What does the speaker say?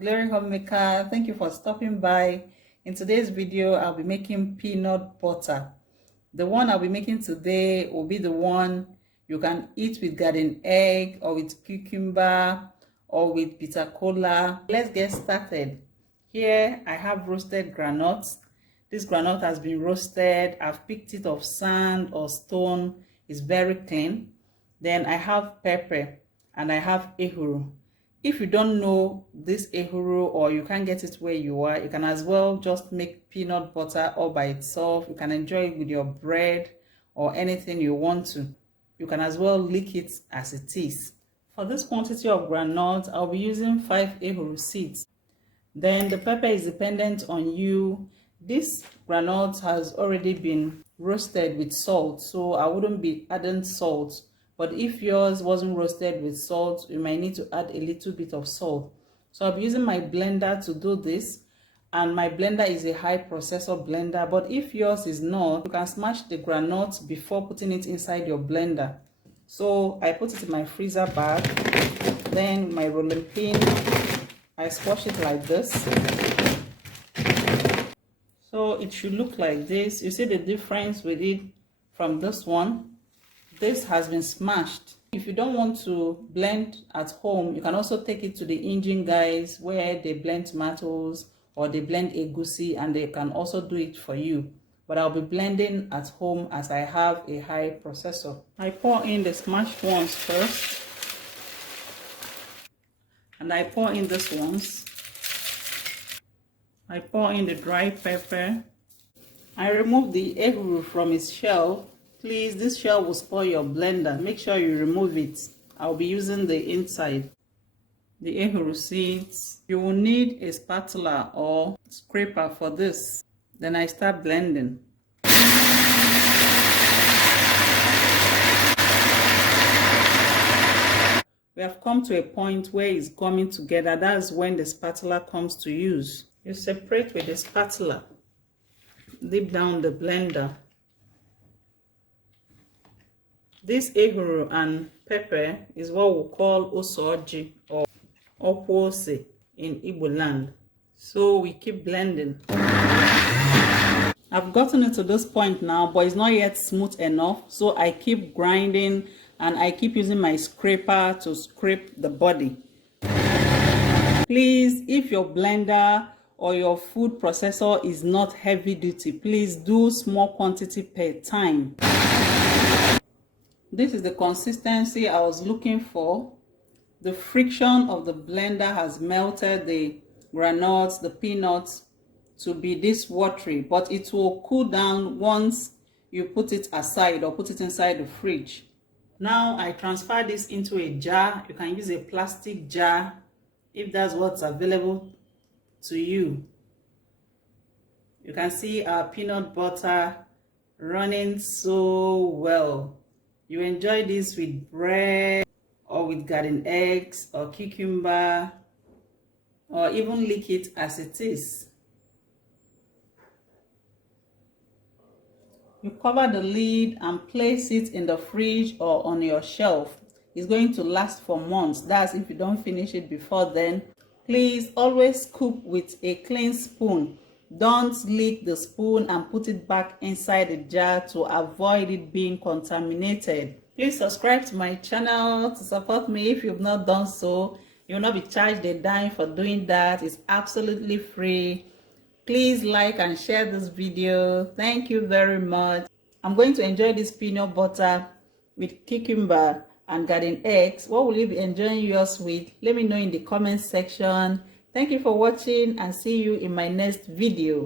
Glory Homemaker. Thank you for stopping by. In today's video, I'll be making peanut butter. The one I'll be making today will be the one you can eat with garden egg or with cucumber or with bitter cola. Let's get started. Here I have roasted groundnuts. This groundnut has been roasted. I've picked it off sand or stone. It's very clean. Then I have pepper and I have Ehuru. If you don't know this Ehuru or you can't get it where you are, you can as well just make peanut butter all by itself. You can enjoy it with your bread or anything you want to. You can as well lick it as it is. For this quantity of groundnut, I'll be using 5 Ehuru seeds. Then the pepper is dependent on you. This groundnut has already been roasted with salt, so I wouldn't be adding salt. But if yours wasn't roasted with salt, you might need to add a little bit of salt. So I'll be using my blender to do this. And my blender is a high processor blender. But if yours is not, you can smash the groundnut before putting it inside your blender. So I put it in my freezer bag. Then my rolling pin, I squash it like this. So it should look like this. You see the difference with it from this one. This has been smashed. If you don't want to blend at home, you can also take it to the engine guys where they blend tomatoes or they blend egusi, and they can also do it for you. But I'll be blending at home as I have a high processor. I pour in the smashed ones first. And I pour in this ones. I pour in the dry pepper. I remove the Ehuru from its shell. Please, this shell will spoil your blender. Make sure you remove it. I'll be using the inside. The Ehuru seeds. You will need a spatula or scraper for this. Then I start blending. We have come to a point where it's coming together. That's when the spatula comes to use. You separate with the spatula. Dip down the blender. This Ehuru and pepper is what we call Ose Oji or Okwu Ose in Igbo land. So we keep blending. I've gotten it to this point now, but it's not yet smooth enough. So I keep grinding and I keep using my scraper to scrape the body. Please, if your blender or your food processor is not heavy duty, please do small quantity per time. This is the consistency I was looking for. The friction of the blender has melted the groundnuts, the peanuts to be this watery, but it will cool down once you put it aside or put it inside the fridge. Now I transfer this into a jar. You can use a plastic jar if that's what's available to you. You can see our peanut butter running so well. You enjoy this with bread or with garden eggs or cucumber, or even lick it as it is. You cover the lid and place it in the fridge or on your shelf. It's going to last for months. That's if you don't finish it before then. Please always scoop with a clean spoon. Don't lick the spoon and put it back inside the jar to avoid it being contaminated. Please subscribe to my channel to support me if you've not done so. You will not be charged a dime for doing that. It's absolutely free. Please like and share this video. Thank you very much. I'm going to enjoy this peanut butter with cucumber and garden eggs. What will you be enjoying yours with? Let me know in the comment section. Thank you for watching and see you in my next video.